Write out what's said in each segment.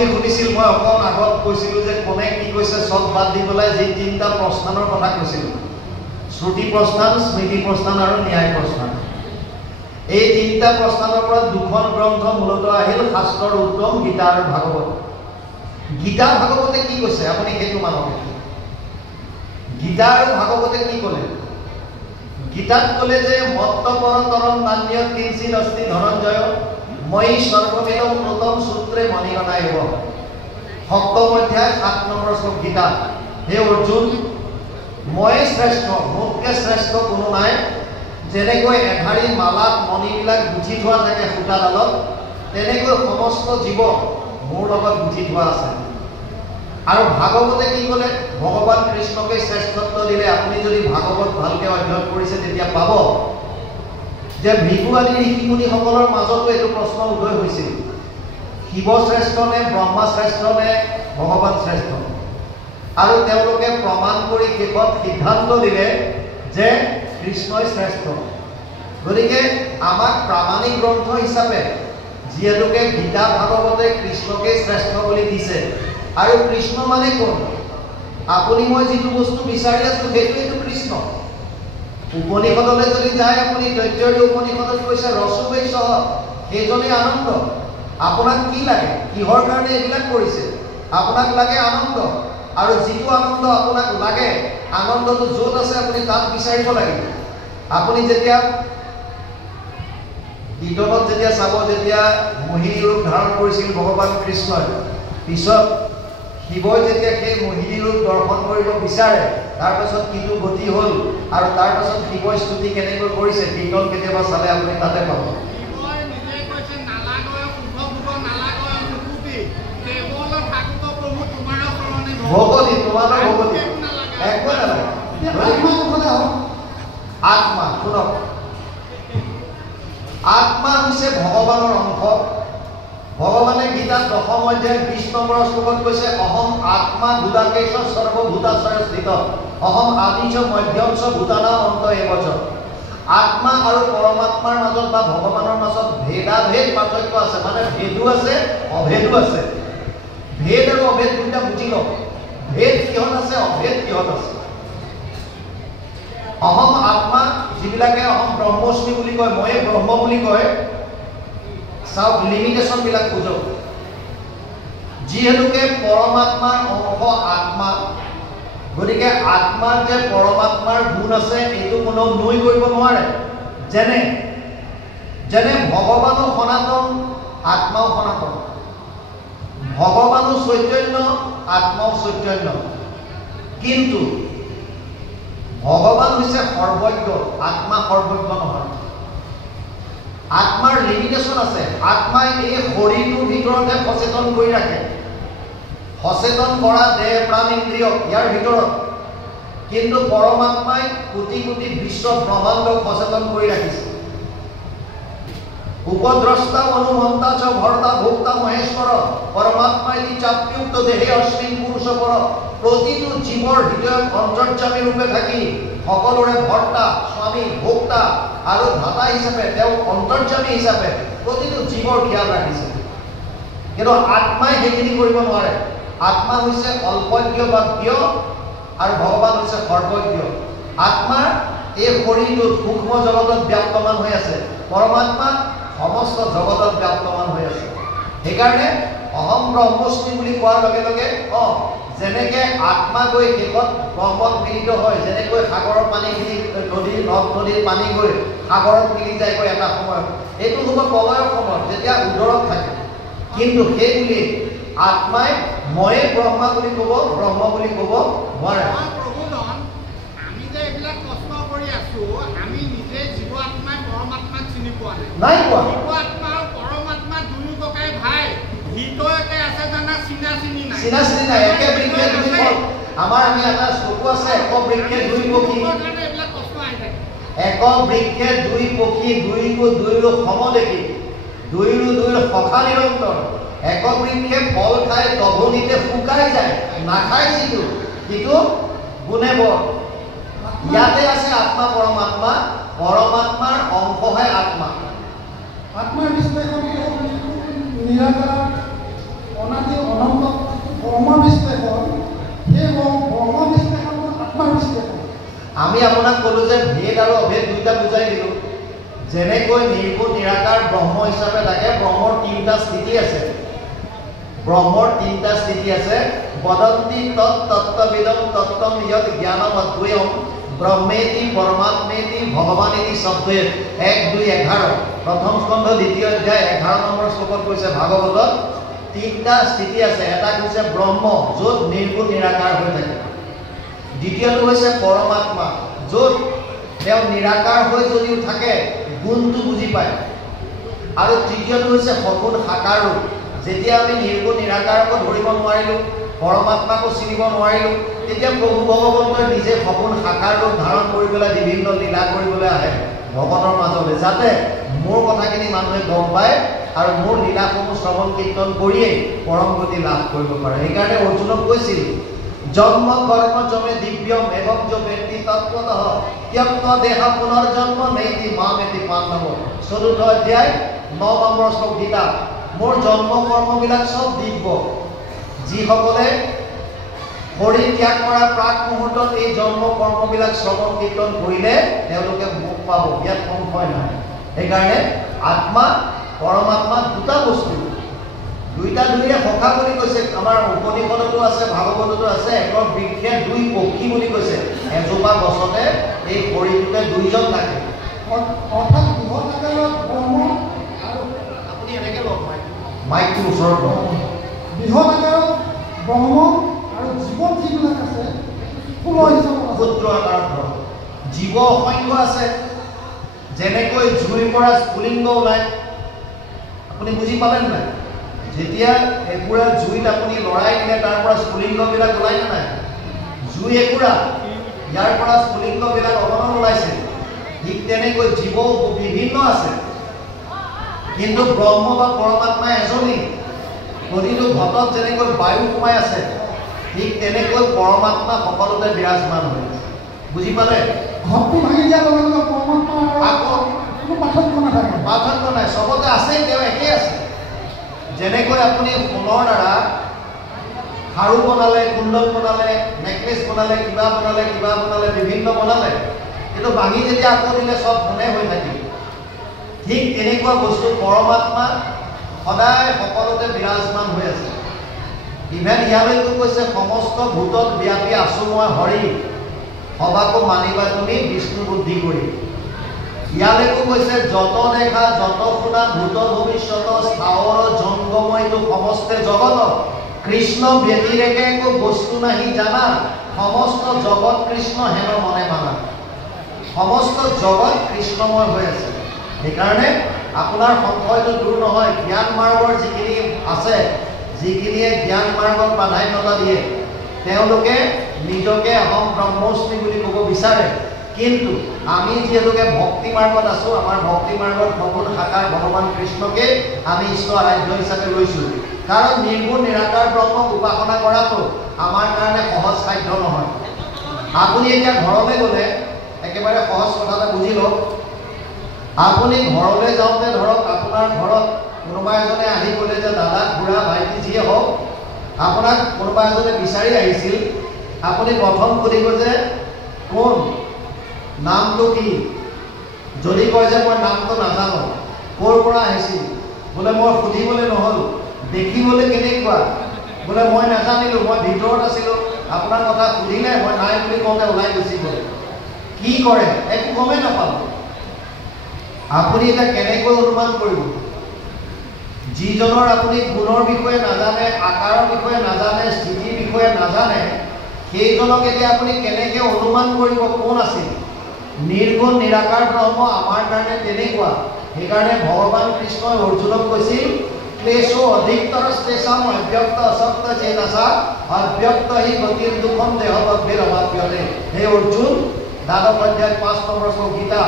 আপুনি শুনিছিল মই অকণ আগত কৈছিলোঁ যে কোনে কি কৈছে চব বাদ দি পেলাই যি তিনিটা প্ৰস্থানৰ কথা কৈছিলোঁ, শ্ৰুতি প্ৰস্থান, স্মৃতি প্ৰস্থান আৰু ন্যায় প্ৰস্থান। এই তিনিটা প্ৰস্থানৰ পৰা দুখন গ্ৰন্থ মূলতঃ আহিল শাস্ত্ৰৰ উত্তম গীতা আৰু ভাগৱত। গীতা ভাগৱতে কি কৈছে আপুনি সেইটো মানক। গীতা আৰু ভাগৱতে কি ক'লে? গীতাত ক'লে যে মত্তপৰতৰম নান্য কিঞ্চিৎ অস্তি ধনঞ্জয় ময়ি সৰ্বমিদং প্ৰোতম সূত্ৰে মণিগণা এব। সপ্তম অধ্যায় 7 নম্বৰ শ্লোক গীতা। হে অৰ্জুন, মই শ্ৰেষ্ঠ, মোতকৈ শ্ৰেষ্ঠ কোনো নাই। যেনেকৈ এধাৰী মালাত মণিবিলাক গুঠি থোৱা থাকে সূতাডালত, তেনেকৈ সমস্ত জীৱ মোৰ লগত গুঠি থোৱা আছে। আৰু ভাগৱতে কি ক'লে? ভগৱান কৃষ্ণকে শ্ৰেষ্ঠত্ব দিলে। আপুনি যদি ভাগৱত ভালকৈ অধ্যয়ন কৰিছে তেতিয়া পাব যে ভৃগু আদি ঋষিমুনিসকলৰ মাজতো এইটো প্ৰশ্ন উদয় হৈছিল, শিৱ শ্ৰেষ্ঠ নে, ব্ৰহ্মা শ্ৰেষ্ঠ নে, ভগৱান শ্ৰেষ্ঠ? আৰু তেওঁলোকে প্ৰমাণ কৰি শেষত সিদ্ধান্ত দিলে যে কৃষ্ণই শ্ৰেষ্ঠ। গতিকে আমাক প্ৰামাণিক গ্ৰন্থ হিচাপে যিহেতুকে গীতা ভাগৱতে কৃষ্ণকে শ্ৰেষ্ঠ বুলি দিছে। আৰু কৃষ্ণ মানে কোন? আপুনি মই যিটো বস্তু বিচাৰি আছো সেইটোৱেইটো কৃষ্ণ। উপনিষদলৈ যদি যায়, আপুনি তৈত্তৰীয় উপনিষদত কৈছে ৰসুবেই সহ, সেইজনেই আনন্দ। আপোনাক কি লাগে? কিহৰ কাৰণে এইবিলাক কৰিছে? আপোনাক লাগে আনন্দ। আৰু যিটো আনন্দ আপোনাক লাগে, আনন্দটো য'ত আছে আপুনি তাত বিচাৰিব লাগিব। আপুনি যেতিয়া কীৰ্তনত যেতিয়া চাব, যেতিয়া মোহিনী ৰূপ ধাৰণ কৰিছিল ভগৱান কৃষ্ণই, পিছত শিৱই যেতিয়া সেই মোহিনী ৰূপ দৰ্শন কৰিব বিচাৰে, তাৰপাছত কিটো গতি হ'ল আৰু তাৰপাছত শিৱই স্তুতি কেনেকৈ কৰিছে, কীৰ্তন কেতিয়াবা চালে আপুনি তাতে পাব। ভগৱতী, তোমালৈ ভগৱতী একো নালাগে। আত্মা, শুনক, আত্মা হৈছে ভগৱানৰ অংশ। ভগৱানে গীতাত 10ম অধ্যায় 20 নম্বৰ শ্লোকত কৈছে অহম আত্মা গুদাকেশ সৰ্বভূতাশ্ৰয় স্থিত অহম আদিচ মধ্যম চ ভূতানাম অন্ত এবচ। আত্মা আৰু পৰমাত্মাৰ মাজত বা ভগৱানৰ মাজত ভেদাভেদ পাৰ্থক্য আছে, মানে ভেদো আছে অভেদো আছে। ভেদ আৰু অভেদ দুটা বুজি লওক। ভেদ কিহত আছে, অভেদ কিহত আছে? অহম আত্মা, যিবিলাকে অহম ব্ৰহ্মস্মি বুলি কয়, ময়ে ব্ৰহ্ম বুলি কয়, চাওক লিমিটেশ্যন বিলাক বুজক। যিহেতুকে পৰমাত্মাৰ অংশ আত্মা, গতিকে আত্মাৰ যে পৰমাত্মাৰ গুণ আছে এইটো কোনেও নুই কৰিব নোৱাৰে। যেনে যেনে ভগৱানো সনাতন, আত্মাও সনাতন। ভগৱানো চৈতন্য, আত্মাও চৈতন্য। কিন্তু ভগৱান হৈছে সৰ্বজ্ঞ, আত্মা সৰ্বজ্ঞ নহয়। আত্মাৰ লিমিটেশ্যন আছে। আত্মাই এই শৰীৰটোৰ ভিতৰতে সচেতন কৰি ৰাখে, সচেতন কৰা দেহ প্ৰাণ ইন্দ্ৰিয় ইয়াৰ ভিতৰত। কিন্তু পৰমাত্মাই কোটি কোটি বিশ্ব ব্ৰহ্মাণ্ডক সচেতন কৰি ৰাখিছে। উপদ্ৰষ্টা অনুমন্তা চ ভৰ্তা ভোক্তা মহেশ্বৰ পৰমাত্মা এটি চাপ্যুক্ত দেহে অশ্বিন পুৰুষ পৰ। প্ৰতিটো জীৱৰ হৃদয়ত অন্তৰ্যামী ৰূপে থাকি সকলোৰে ভৰ্তা, স্বামী, ভোক্তা আৰু ধাতা হিচাপে, তেওঁ অন্তৰ্যামী হিচাপে প্ৰতিটো জীৱৰ খিয়াল ৰাখিছে। কিন্তু আত্মাই সেইখিনি কৰিব নোৱাৰে। আত্মা হৈছে অল্পজ্ঞ বা জ্ঞ আৰু ভগৱান হৈছে সৰ্বজ্ঞ। আত্মাৰ এই শৰীৰটোত সূক্ষ্ম জগতত ব্যাপ্তমান হৈ আছে, পৰমাত্মা সমস্ত জগতত ব্যাপ্তমান হৈ আছে। সেইকাৰণে অহম ব্ৰহ্মস্মি বুলি কোৱাৰ লগে লগে যেনেকৈ আত্মা গৈ শেষত ব্ৰহ্মত মিলিত হয়, যেনেকৈ সাগৰৰ পানীখিনি নদীৰ নদ নদীৰ পানী গৈ সাগৰত মিলি যায়গৈ এটা সময়ত, এইটো হ'ব প্ৰলয়ৰ সময়ত যেতিয়া উদৰত থাকে। কিন্তু সেই বুলি আত্মাই ময়ে ব্ৰহ্মা বুলি ক'ব, ব্ৰহ্ম বুলি ক'ব নোৱাৰে। আমি যে এইবিলাক কষ্ট কৰি আছো, আমি নিজে জীৱ আত্মাই পৰমাত্মাক চিনি পোৱা নাই পোৱা। জীৱ আত্মা আৰু পৰমাত্মা দুয়ো ককাই ভাই, ভিতৰতে আছে জানা, চিনা চিনি নাই। চিনা চিনি নাই, একে বৃক্ষে দুই ফল। আমাৰ আমি এটা শ্লোক আছে, এক বৃক্ষে দুই পক্ষী, এইবিলাক কষ্ট আহি থাকে। এক বৃক্ষে দুই পক্ষী, দুইকো দুইৰো সম দেখি, দুইৰো দুইৰ সখা নিৰন্তৰ। এক বৃক্ষে ফল খাই তভুনিতে শুকাই যায়, নাখায় যিটো সিটো গুণে বৰ। ইয়াতে আছে আত্মা পৰমাত্মা, পৰমাত্মাৰ অংশহে আত্মা। আত্মাৰ নিশ্চয় নিৰাকাৰ অনাদি আপোনাক ক'লো যে ভেদ আৰু অভেদ দুইটা বুজাই দিলোঁ। যেনেকৈ নিৰ্গুণ নিৰাকাৰ ব্ৰহ্ম হিচাপে থাকে, ব্ৰহ্মৰ তিনিটা স্থিতি আছে। ব্ৰহ্মৰ তিনিটা স্থিতি আছে। বদন্তি তত্ত্ববিদম তত্ত্বম য়ৎ জ্ঞানম অদ্বয়ম ব্ৰহ্মেতি পৰমাত্মেতি ভগৱানেতি শব্দে 1-2-11 প্ৰথম স্কন্ধ দ্বিতীয় অধ্যায় 11 নম্বৰ শ্লোকত কৈছে ভাগৱতত তিনিটা স্থিতি আছে। এটা হৈছে ব্ৰহ্ম, য'ত নিৰ্গুণ নিৰাকাৰ হৈ থাকে। দ্বিতীয়টো হৈছে পৰমাত্মা, য'ত তেওঁ নিৰাকাৰ হৈ যদিও থাকে গুণটো বুজি পায়। আৰু তৃতীয়টো হৈছে সগুণ সাকাৰ ৰূপ। যেতিয়া আমি নিৰ্গুণ নিৰাকাৰকো ধৰিব নোৱাৰিলোঁ, পৰমাত্মাকো চিনিব নোৱাৰিলোঁ, তেতিয়া প্ৰভু ভগৱন্তই নিজে সগুণ সাকাৰ ৰূপ ধাৰণ কৰি পেলাই বিভিন্ন লীলা কৰিবলৈ আহে ভকতৰ মাজলৈ, যাতে মোৰ কথাখিনি মানুহে গম পায় আৰু মোৰ লীলাসমূহ শ্ৰৱণ কীৰ্তন কৰিয়েই পৰম গতি লাভ কৰিব পাৰে। সেইকাৰণে অৰ্জুনক কৈছিল জন্ম কৰ্ম জমে দিব্যম এবং য ব্যক্তি তৎপতঃ ত্যক্ত দেহ পুনৰ্জন্ম নেতি মামেতি পাণ্ডৱ। 4ৰ্থ অধ্যায় 9 নম্বৰ শ্লোক গীতা। মোৰ জন্ম কৰ্মবিলাক চব দিব্য। যিসকলে শৰীৰ ত্যাগ কৰা প্ৰাক মুহূৰ্তত এই জন্ম কৰ্মবিলাক শ্ৰৱণ কীৰ্তন কৰিলে তেওঁলোকে মুখ পাব, ইয়াত সংশয় নাই। সেইকাৰণে আত্মা পৰমাত্মা দুটা বস্তু, দুইটা দুইৰে সখা বুলি কৈছে। আমাৰ উপনিষদতো আছে, ভাগৱততো আছে। একৰ বৃক্ষে দুই পক্ষী বুলি কৈছে। এজোপা গছতে এই শৰীৰটোতে দুইজন থাকে। অৰ্থাৎ বৃহৎ আকাৰত ব্ৰহ্ম আৰু আপুনি এনেকৈ লওক মাইকটো ওচৰত লওক। বৃহৎ আকাৰত ব্ৰহ্ম আৰু জীৱন যিবিলাক আছে ক্ষুদ্ৰ আকাৰত ব্ৰহ্ম। জীৱ অসংখ্য আছে। যেনেকৈ জুইৰ পৰা স্ফুলিংগ ওলায়, আপুনি বুজি পালেন নাই? যেতিয়া একুৰা জুইত আপুনি লৰাই দিলে তাৰ পৰা স্ফুলিংগবিলাক ওলাই নে নাই? জুই একুৰা, ইয়াৰ পৰা স্ফুলিংগবিলাক অগণন ওলাইছে। ঠিক তেনেকৈ জীৱ বিভিন্ন আছে, কিন্তু ব্ৰহ্ম বা পৰমাত্মা এজনেই। প্ৰতিটো ঘটত যেনেকৈ বায়ু সোমাই আছে, ঠিক তেনেকৈ পৰমাত্মা সকলোতে বিৰাজমান হৈ আছে। বুজি পালে? ঘৰটো ভাঙি দিয়াৰ লগে লগে পৰমাত্মা আকৌ কোনো পাৰ্থক্য নাথাকে। পাৰ্থক্য নাই, চবতে আছে, তেওঁ একেই আছে। যেনেকৈ আপুনি সোণৰ দ্বাৰা খাৰু বনালে, কুণ্ডল বনালে, নেকলেছ বনালে, কিবা বনালে, বিভিন্ন বনালে, কিন্তু ভাঙি যেতিয়া আকৌ দিলে চব সোণে হৈ থাকিল। ঠিক তেনেকুৱা বস্তু পৰমাত্মা সদায় সকলোতে বিৰাজমান হৈ আছে। ইভেন ইয়ালৈকো কৈছে সমস্ত ভূতত ব্যাপী আছো মই হৰি, সবাকো মানিবা তুমি বিষ্ণু বুদ্ধি কৰি। ইয়ালৈকো কৈছে যত দেখা যত শুনা ভূত ভৱিষ্যত স্থাৱৰ জংগময়টো সমস্তে জগত কৃষ্ণ ব্যতিৰেকে একো বস্তু নাহি জানা সমস্ত জগত কৃষ্ণ হেন মনে মানা। সমস্ত জগত কৃষ্ণময় হৈ আছে। সেইকাৰণে আপোনাৰ সংশয়টো দূৰ নহয়। জ্ঞান মাৰ্গৰ যিখিনি আছে, যিখিনিয়ে জ্ঞান মাৰ্গত প্ৰাধান্যতা দিয়ে, তেওঁলোকে নিজকে অহম ব্ৰহ্মস্মি বুলি ক'ব বিচাৰে। কিন্তু আমি যিহেতুকে ভক্তি মাৰ্গত আছোঁ, আমাৰ ভক্তি মাৰ্গত সগুণ সাকাৰ ভগৱান কৃষ্ণকে আমি ঈশ্বৰ আৰাধ্য হিচাপে লৈছোঁ। কাৰণ নিৰ্গুণ নিৰাকাৰ ব্ৰহ্মক উপাসনা কৰাটো আমাৰ কাৰণে সহজ সাধ্য নহয়। আপুনি এতিয়া ঘৰলৈ গ'লে একেবাৰে সহজ কথা এটা বুজি লওক। আপুনি ঘৰলৈ যাওঁতে ধৰক আপোনাৰ ঘৰত কোনোবা এজনে আহি ক'লে যে দাদা খুৰা ভাইটি যিয়ে হওক, আপোনাক কোনোবা এজনে বিচাৰি আহিছিল। আপুনি প্ৰথম সুধিব যে কোন, নামটো কি? যদি কয় যে মই নামটো নাজানো, ক'ৰ পৰা আহিছিল? বোলে মই সুধিবলৈ নহ'ল। দেখিবলৈ কেনেকুৱা? বোলে মই নাজানিলোঁ, মই ভিতৰত আছিলোঁ। আপোনাৰ কথা সুধিলে মই নাই বুলি কওঁতে ওলাই গুচি গ'ল। কি কৰে একো গমেই নাপালোঁ। আপুনি এতিয়া কেনেকৈ অনুমান কৰিব? যিজনৰ আপুনি গুণৰ বিষয়ে নাজানে, আকাৰৰ বিষয়ে নাজানে, স্থিতিৰ বিষয়ে নাজানে, সেইজনক এতিয়া আপুনি কেনেকৈ অনুমান কৰিব কোন আছিল? নিৰ্গুণ নিৰাকাৰ ব্ৰহ্ম আমাৰ কাৰণে তেনেকুৱা। সেইকাৰণে ভগৱান কৃষ্ণই অৰ্জুনক কৈছিল ক্লেশো অধিকতৰ শ্লেষম অব্যক্ত অসক্ত চেতসা অব্যক্ত হি গতিৰ দুখম দেহবদ্ভেৰ অভাৱ্যতে। হে অৰ্জুন, দ্বাদশ অধ্যায় 5 নম্বৰ শ্লোক গীতা।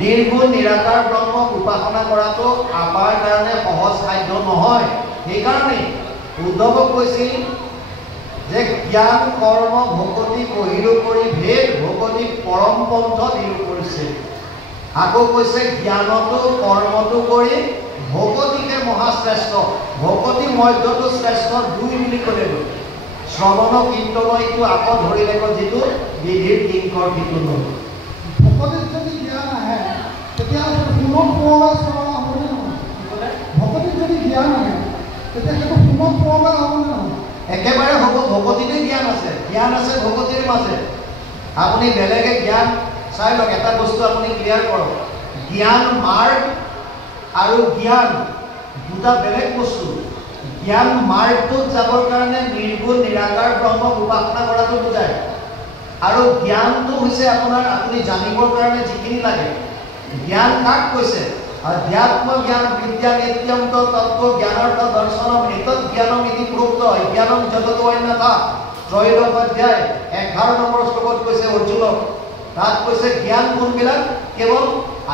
নিৰ্গুণ নিৰাকাৰ ব্ৰহ্মক উপাসনা কৰাটো আমাৰ কাৰণে সহজ সাধ্য নহয়। সেইকাৰণে উদ্ধৱক কৈছিল যে জ্ঞান কৰ্ম ভকতি কহিলো কৰি ভেদ ভকতি পৰম পন্থ দিলো কৰিছে। আকৌ কৈছে জ্ঞানটো কৰ্মটো কৰি ভকতিকে মহাশ্ৰেষ্ঠ। ভকতি মধ্যটো শ্ৰেষ্ঠ দুই বুলি ক'লে গ'ল। শ্ৰৱণ কীৰ্তন এইটো আকৌ ধৰিলে যিটো বিধিৰ কিংকৰ সিটো নহয়। ভকতিত যদি জ্ঞান আহে তেতিয়াহ'লে পুনৰ পুৰণা শ্ৰৱণ হ'বনে নহয়? ভকতিত যদি জ্ঞান আহে তেতিয়া সেইটো পুনৰ পুৰণা হ'বনে নহয়? একেবাৰে হ'ব। ভকতিতে জ্ঞান আছে ভকতিৰ মাজে। আপুনি বেলেগে জ্ঞান চাই লওক। এটা বস্তু আপুনি ক্লিয়াৰ কৰক, জ্ঞান মাৰ্গ আৰু জ্ঞান দুটা বেলেগ বস্তু। জ্ঞান মাৰ্গটোত যাবৰ কাৰণে নিৰ্গুণ নিৰাকাৰ ব্ৰহ্মক উপাসনা কৰাটো বুজায়, আৰু জ্ঞানটো হৈছে আপোনাৰ আপুনি জানিবৰ কাৰণে যিখিনি লাগে। জ্ঞান কাক কৈছে? অধ্যাত্ম জ্ঞান বিদ্যা নিত্যন্ত তত্ত্ব জ্ঞানাৰ্থ দৰ্শনম এতৎ জ্ঞানম ইতি প্ৰোক্ত জ্ঞানম জগতো অন্যথা। ত্ৰয়োদশ অধ্যায় 11 নম্বৰ শ্লোকত কৈছে অৰ্জুনক। তাত কৈছে জ্ঞান কোনবিলাক? কেৱল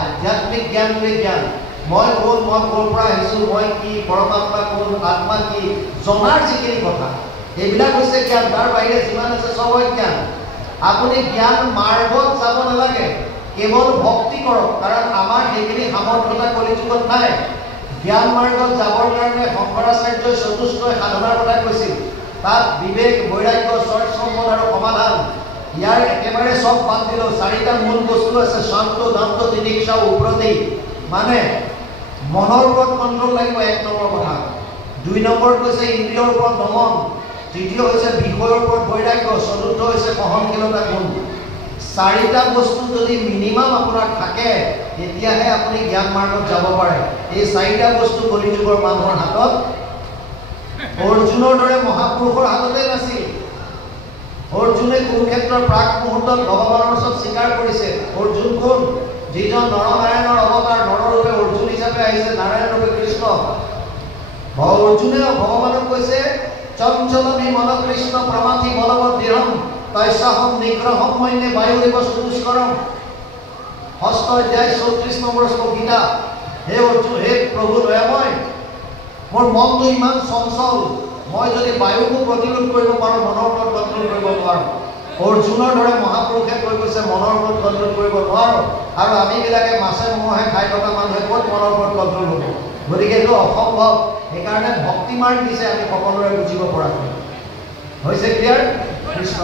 আধ্যাত্মিক জ্ঞানটোৱে জ্ঞান। মই কোন, মই ক'ৰ পৰা আহিছোঁ, মই কি, পৰমাত্মা কোন, আত্মা কি, জনাৰ যিখিনি কথা এইবিলাক হৈছে জ্ঞান। তাৰ বাহিৰে যিমান আছে চব অজ্ঞান। আপুনি জ্ঞান মাৰ্গত যাব নালাগে, কেৱল ভক্তি কৰক, কাৰণ আমাৰ সেইখিনি সামৰ্থ্যতা কলিযুগত নাই। জ্ঞান মাৰ্গত যাবৰ কাৰণে শংকৰাচাৰ্যই চতুষ্টয় সাধনাৰ কথা কৈছিল। তাত বিবেক, বৈৰাগ্য, চৰ্চ সম্পদ আৰু সমাধান, ইয়াৰ একেবাৰে চব বাদ দিলেও 4টা মূল বস্তু আছে। শান্ত, দান্ত, তিতিক্ষা, উব্ৰতি। মানে মনৰ ওপৰত কণ্ট্ৰল লাগিব, 1 নম্বৰ কথা। 2 নম্বৰত কৈছে ইন্দ্ৰিয়ৰ ওপৰত দমন। 3য় হৈছে বিষয়ৰ ওপৰত বৈৰাগ্য। 4ৰ্থ হৈছে সহনশীলতা গুণ। 4টা বস্তু যদি মিনিমাম আপোনাৰ থাকে তেতিয়াহে আপুনি জ্ঞান মাৰ্গত যাব পাৰে। এই 4টা বস্তু কলিযুগৰ মানুহৰ হাতত, অৰ্জুনৰ দৰে মহাপুৰুষৰ হাততে নাছিল। অৰ্জুনে কুৰুক্ষেত্ৰৰ প্ৰাক মুহূৰ্তত ভগৱানৰ ওচৰত স্বীকাৰ কৰিছে। অৰ্জুন কোন? যিজন নৰনাৰায়ণৰ অৱতাৰ, নৰৰূপে অৰ্জুন হিচাপে আহিছে, নাৰায়ণ ৰূপে কৃষ্ণ। অৰ্জুনে ভগৱানক কৈছে চঞ্চলমি মন কৃষ্ণ প্ৰমাথি বলবৎ দৃঢ়ম তস্যাহম নিগ্ৰহম মন্যে বায়ুৰেব সুদুষ্কৰম। 6ষ্ঠ অধ্যায় 34 নম্বৰ শ্লোক গীতা। হে অৰ্জুন, হে প্ৰভু দয়াময়, মোৰ মনটো ইমান চঞ্চল, মই যদি বায়ুকো প্ৰতিৰোধ কৰিব পাৰোঁ, মনৰ ওপৰত কণ্ট্ৰল কৰিব নোৱাৰোঁ। অৰ্জুনৰ দৰে মহাপুৰুষে কৈ কৈছে মনৰ ওপৰত কণ্ট্ৰল কৰিব নোৱাৰোঁ। আৰু আমিবিলাকে মাছে মঙহে খাই থকা মানুহে ক'ত মনৰ ওপৰত কণ্ট্ৰল হ'ব? গতিকে এইটো অসম্ভৱ। সেইকাৰণে ভক্তি মাৰ্গ দিছে আমি সকলোৰে বুজিব পৰাকৈ। হৈছে ক্লিয়াৰ? কৃষ্ণ